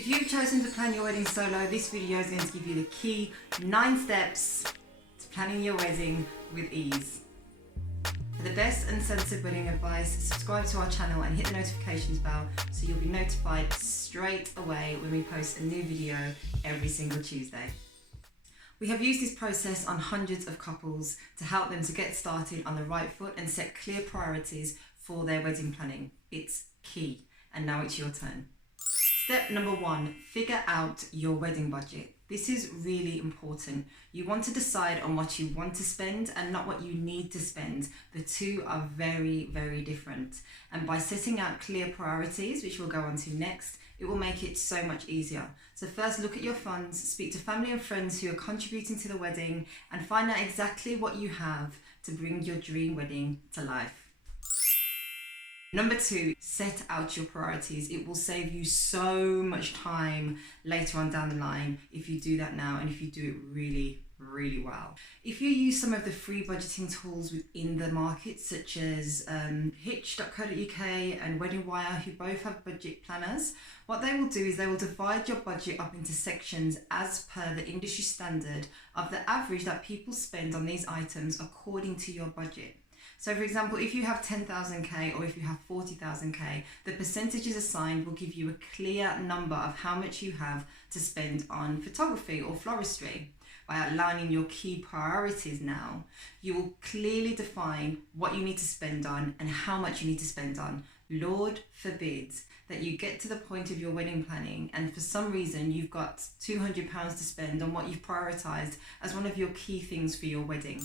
If you've chosen to plan your wedding solo, this video is going to give you the key 9 steps to planning your wedding with ease. For the best uncensored wedding advice, subscribe to our channel and hit the notifications bell so you'll be notified straight away when we post a new video every single Tuesday. We have used this process on hundreds of couples to help them to get started on the right foot and set clear priorities for their wedding planning. It's key, and now it's your turn. Step number 1, figure out your wedding budget. This is really important. You want to decide on what you want to spend and not what you need to spend. The two are very, very different. And by setting out clear priorities, which we'll go on to next, it will make it so much easier. So first, look at your funds, speak to family and friends who are contributing to the wedding, and find out exactly what you have to bring your dream wedding to life. Number 2, set out your priorities. It will save you so much time later on down the line if you do that now and if you do it really, really well. If you use some of the free budgeting tools within the market, such as hitch.co.uk and WeddingWire, who both have budget planners, what they will do is they will divide your budget up into sections as per the industry standard of the average that people spend on these items according to your budget. So for example, if you have 10,000k or if you have 40,000k, the percentages assigned will give you a clear number of how much you have to spend on photography or floristry. By outlining your key priorities now, you will clearly define what you need to spend on and how much you need to spend on. Lord forbid that you get to the point of your wedding planning and for some reason you've got £200 to spend on what you've prioritised as one of your key things for your wedding.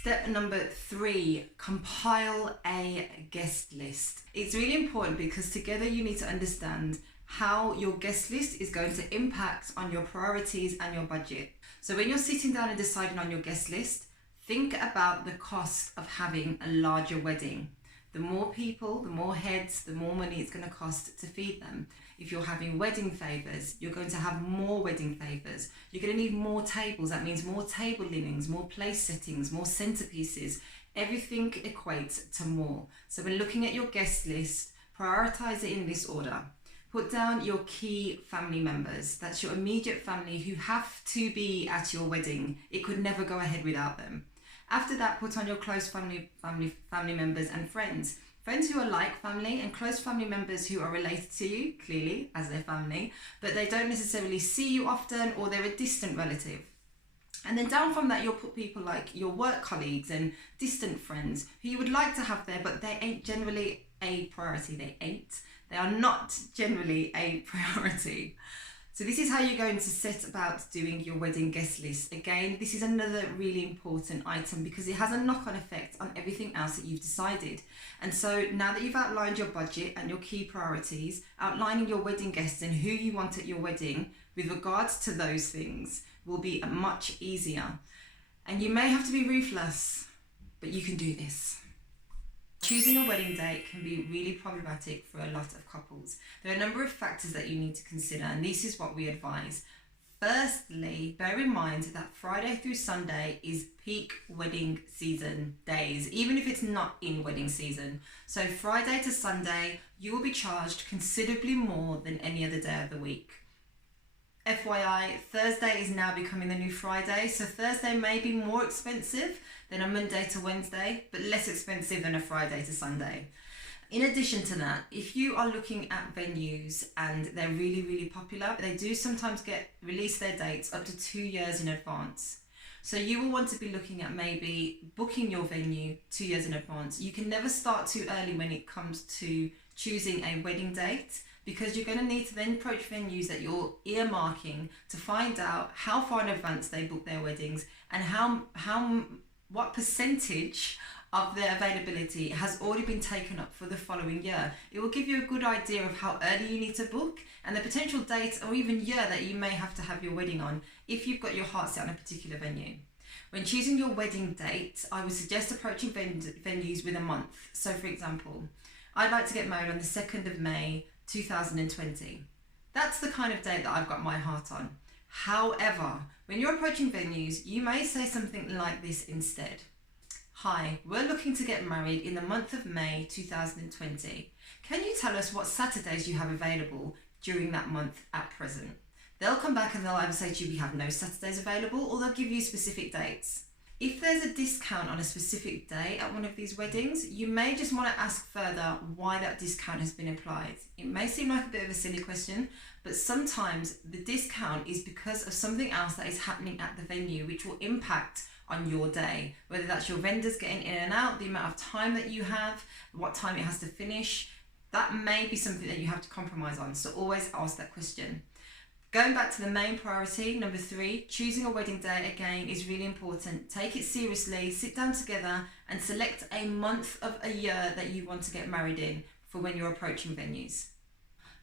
Step number 3, compile a guest list. It's really important because together you need to understand how your guest list is going to impact on your priorities and your budget. So when you're sitting down and deciding on your guest list, think about the cost of having a larger wedding. The more people, the more heads, the more money it's going to cost to feed them. If you're having wedding favours, you're going to have more wedding favours. You're going to need more tables. That means more table linens, more place settings, more centerpieces. Everything equates to more. So when looking at your guest list, prioritise it in this order. Put down your key family members. That's your immediate family who have to be at your wedding. It could never go ahead without them. After that, put on your close family members and friends. Friends who are like family and close family members who are related to you, clearly, as their family, but they don't necessarily see you often or they're a distant relative. And then down from that, you'll put people like your work colleagues and distant friends who you would like to have there, but they ain't generally a priority. They are not generally a priority. So this is how you're going to set about doing your wedding guest list. Again, this is another really important item because it has a knock-on effect on everything else that you've decided. And so now that you've outlined your budget and your key priorities, outlining your wedding guests and who you want at your wedding with regards to those things will be much easier. And you may have to be ruthless, but you can do this. Choosing a wedding date can be really problematic for a lot of couples. There are a number of factors that you need to consider, and this is what we advise. Firstly, bear in mind that Friday through Sunday is peak wedding season days, even if it's not in wedding season. So Friday to Sunday, you will be charged considerably more than any other day of the week. FYI, Thursday is now becoming the new Friday, so Thursday may be more expensive than a Monday to Wednesday, but less expensive than a Friday to Sunday. In addition to that, if you are looking at venues and they're really, really popular, they do sometimes release their dates up to 2 years in advance. So you will want to be looking at maybe booking your venue 2 years in advance. You can never start too early when it comes to choosing a wedding date, because you're going to need to then approach venues that you're earmarking to find out how far in advance they book their weddings and what percentage of their availability has already been taken up for the following year. It will give you a good idea of how early you need to book and the potential date or even year that you may have to have your wedding on if you've got your heart set on a particular venue. When choosing your wedding date, I would suggest approaching venues with a month. So for example, I'd like to get married on the 2nd of May 2020. That's the kind of date that I've got my heart on. However, when you're approaching venues, you may say something like this instead. Hi, we're looking to get married in the month of May 2020. Can you tell us what Saturdays you have available during that month at present. They'll come back and they'll either say to you, we have no Saturdays available, or they'll give you specific dates. If there's a discount on a specific day at one of these weddings, you may just want to ask further why that discount has been applied. It may seem like a bit of a silly question, but sometimes the discount is because of something else that is happening at the venue, which will impact on your day, whether that's your vendors getting in and out, the amount of time that you have, what time it has to finish. That may be something that you have to compromise on, so always ask that question. Going back to the main priority, number 3, choosing a wedding day again is really important. Take it seriously, sit down together and select a month of a year that you want to get married in for when you're approaching venues.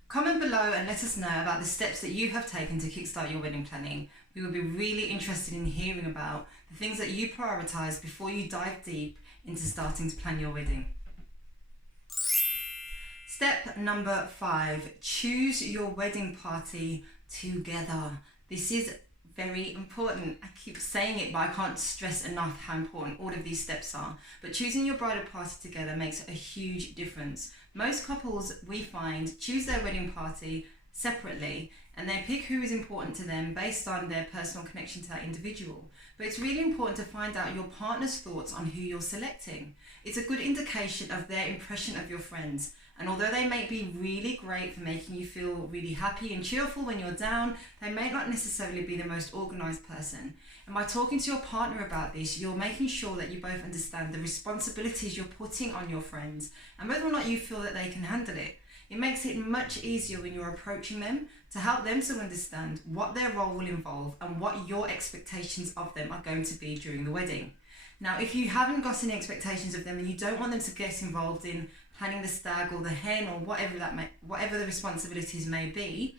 Comment below and let us know about the steps that you have taken to kickstart your wedding planning. We will be really interested in hearing about the things that you prioritise before you dive deep into starting to plan your wedding. Step number 5, choose your wedding party together. This is very important. I keep saying it, but I can't stress enough how important all of these steps are. But choosing your bridal party together makes a huge difference. Most couples, we find, choose their wedding party separately and they pick who is important to them based on their personal connection to that individual. But it's really important to find out your partner's thoughts on who you're selecting. It's a good indication of their impression of your friends. And although they may be really great for making you feel really happy and cheerful when you're down, they may not necessarily be the most organised person. And by talking to your partner about this, you're making sure that you both understand the responsibilities you're putting on your friends and whether or not you feel that they can handle it. It makes it much easier when you're approaching them to help them to understand what their role will involve and what your expectations of them are going to be during the wedding. Now, if you haven't got any expectations of them and you don't want them to get involved in planning the stag or the hen or whatever the responsibilities may be,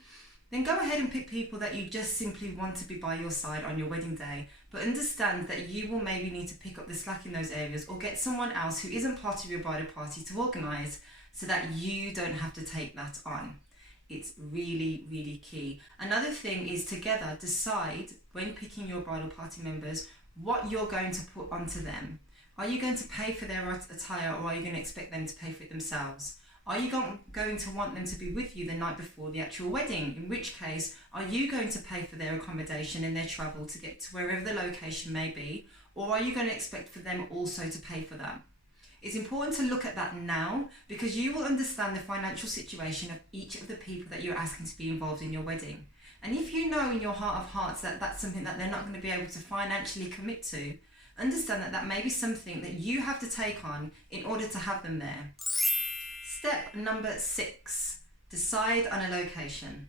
then go ahead and pick people that you just simply want to be by your side on your wedding day. But understand that you will maybe need to pick up the slack in those areas or get someone else who isn't part of your bridal party to organise so that you don't have to take that on. It's really, really key. Another thing is together decide when picking your bridal party members what you're going to put onto them. Are you going to pay for their attire or are you going to expect them to pay for it themselves? Are you going to want them to be with you the night before the actual wedding? In which case, are you going to pay for their accommodation and their travel to get to wherever the location may be? Or are you going to expect for them also to pay for that? It's important to look at that now because you will understand the financial situation of each of the people that you're asking to be involved in your wedding. And if you know in your heart of hearts that that's something that they're not going to be able to financially commit to, understand that that may be something that you have to take on in order to have them there. Step number 6, decide on a location.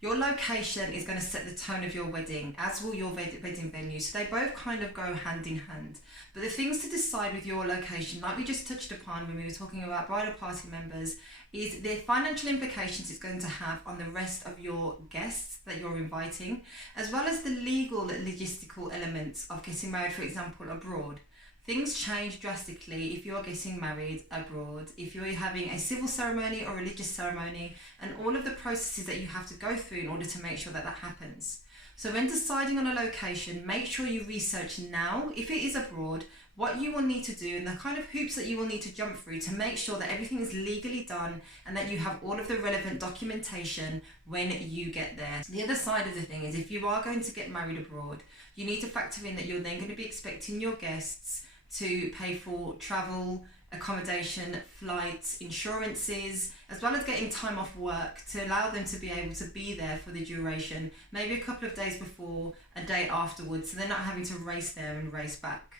Your location is going to set the tone of your wedding, as will your wedding venue, so they both kind of go hand in hand. But the things to decide with your location, like we just touched upon when we were talking about bridal party members, is the financial implications it's going to have on the rest of your guests that you're inviting, as well as the legal logistical elements of getting married, for example, abroad. Things change drastically if you're getting married abroad, if you're having a civil ceremony or religious ceremony, and all of the processes that you have to go through in order to make sure that that happens. So when deciding on a location, make sure you research now, if it is abroad, what you will need to do and the kind of hoops that you will need to jump through to make sure that everything is legally done and that you have all of the relevant documentation when you get there. The other side of the thing is if you are going to get married abroad, you need to factor in that you're then going to be expecting your guests to pay for travel, accommodation, flights, insurances, as well as getting time off work to allow them to be able to be there for the duration, maybe a couple of days before, a day afterwards, so they're not having to race there and race back.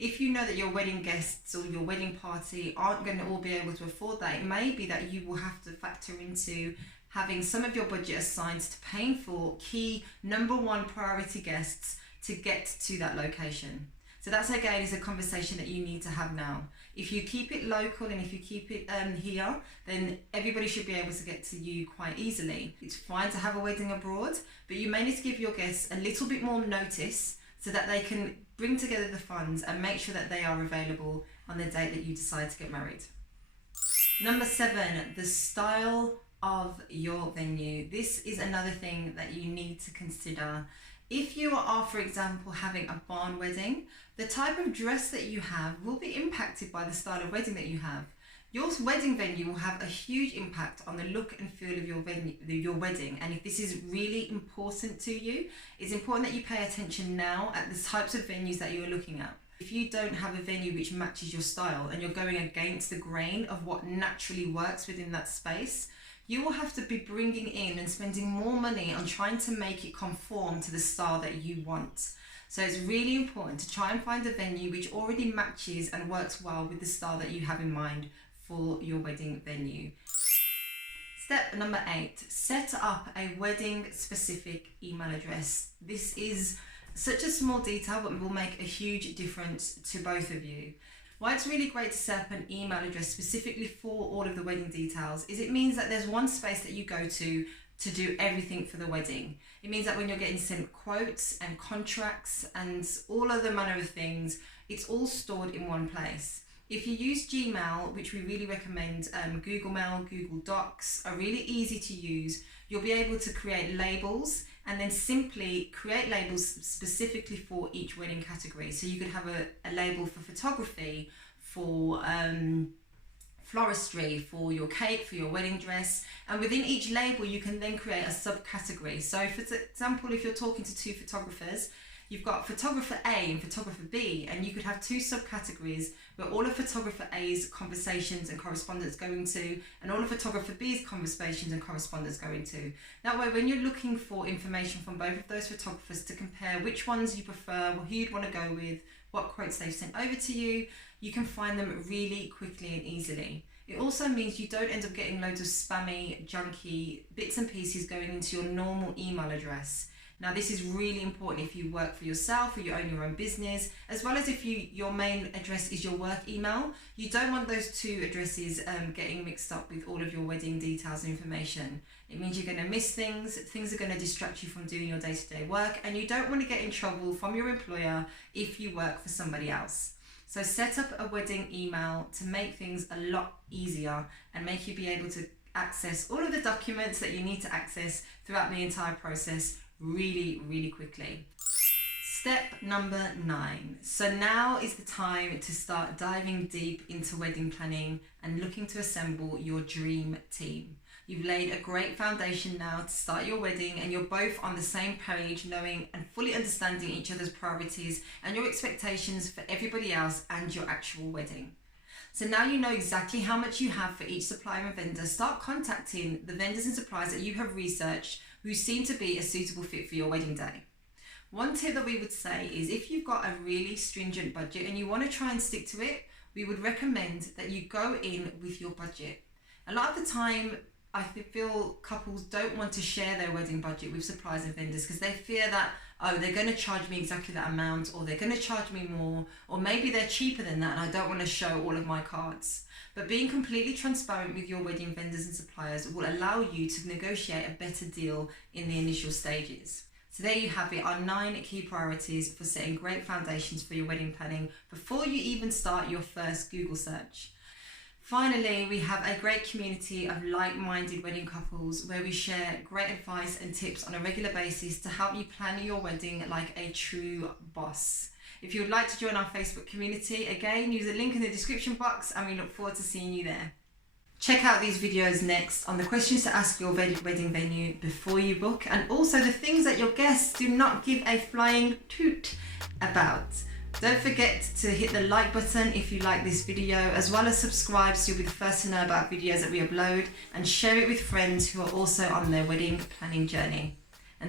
If you know that your wedding guests or your wedding party aren't going to all be able to afford that, it may be that you will have to factor into having some of your budget assigned to paying for key number 1 priority guests to get to that location. So that's again is a conversation that you need to have now. If you keep it local and if you keep it here, then everybody should be able to get to you quite easily. It's fine to have a wedding abroad, but you may need to give your guests a little bit more notice so that they can bring together the funds and make sure that they are available on the date that you decide to get married. Number 7, the style of your venue. This is another thing that you need to consider. If you are, for example, having a barn wedding, the type of dress that you have will be impacted by the style of wedding that you have. Your wedding venue will have a huge impact on the look and feel of your wedding. And if this is really important to you, it's important that you pay attention now at the types of venues that you're looking at. If you don't have a venue which matches your style and you're going against the grain of what naturally works within that space, you will have to be bringing in and spending more money on trying to make it conform to the style that you want. So it's really important to try and find a venue which already matches and works well with the style that you have in mind for your wedding venue. Step number 8, set up a wedding specific email address. This is such a small detail but will make a huge difference to both of you. Why it's really great to set up an email address specifically for all of the wedding details is it means that there's one space that you go to do everything for the wedding. It means that when you're getting sent quotes and contracts and all other manner of things, it's all stored in one place. If you use Gmail, which we really recommend, Google Mail, Google Docs are really easy to use. You'll be able to create labels and then simply create labels specifically for each wedding category. So you could have a label for photography, for floristry, for your cake, for your wedding dress, and within each label you can then create a subcategory. So for example, if you're talking to 2 photographers, you've got photographer A and photographer B, and you could have 2 subcategories where all of photographer A's conversations and correspondence go into, and all of photographer B's conversations and correspondence go into. That way, when you're looking for information from both of those photographers to compare which ones you prefer, who you'd want to go with, what quotes they've sent over to you, you can find them really quickly and easily. It also means you don't end up getting loads of spammy, junky bits and pieces going into your normal email address. Now, this is really important if you work for yourself or you own your own business, as well as if your main address is your work email. You don't want those 2 addresses getting mixed up with all of your wedding details and information. It means you're going to miss things are going to distract you from doing your day-to-day work, and you don't want to get in trouble from your employer if you work for somebody else. So set up a wedding email to make things a lot easier and make you be able to access all of the documents that you need to access throughout the entire process really, really quickly. Step number 9. So now is the time to start diving deep into wedding planning and looking to assemble your dream team. You've laid a great foundation now to start your wedding, and you're both on the same page, knowing and fully understanding each other's priorities and your expectations for everybody else and your actual wedding. So now you know exactly how much you have for each supplier and vendor. Start contacting the vendors and suppliers that you have researched who seem to be a suitable fit for your wedding day. One tip that we would say is if you've got a really stringent budget and you want to try and stick to it, we would recommend that you go in with your budget. A lot of the time, I feel couples don't want to share their wedding budget with suppliers and vendors because they fear that, oh, they're going to charge me exactly that amount, or they're going to charge me more, or maybe they're cheaper than that and I don't want to show all of my cards. But being completely transparent with your wedding vendors and suppliers will allow you to negotiate a better deal in the initial stages. So there you have it, our 9 key priorities for setting great foundations for your wedding planning before you even start your first Google search. Finally, we have a great community of like-minded wedding couples where we share great advice and tips on a regular basis to help you plan your wedding like a true boss. If you would like to join our Facebook community, again, use the link in the description box and we look forward to seeing you there. Check out these videos next on the questions to ask your wedding venue before you book, and also the things that your guests do not give a flying toot about. Don't forget to hit the like button if you like this video, as well as subscribe so you'll be the first to know about videos that we upload, and share it with friends who are also on their wedding planning journey.